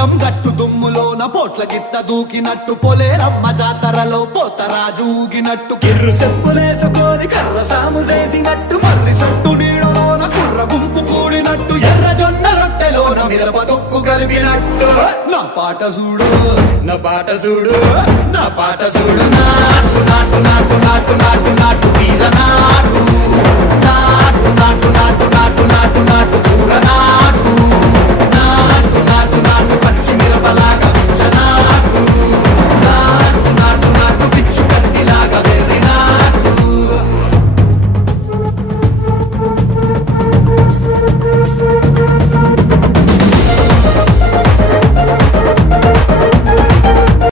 పొలం గట్టు దుమ్ములోన పోట్ల గిత్త దూకినట్టు పొలేరమ్మ జాతరలో పోతరాజు ఊగినట్టు కిర్రు చెప్పులేసుకొని కర్ర సాము చేసినట్టు మర్రి సొట్టు నీడలోన కుర్ర గుంపు కూడినట్టు ఎర్ర జొన్న రొట్టెలోన మిరప తొక్కు కలిపినట్టు నా పాట చూడు నా పాట చూడు నా పాట చూడు నాటు నాటు నాటు నాటు నాటు నాటు వీరనా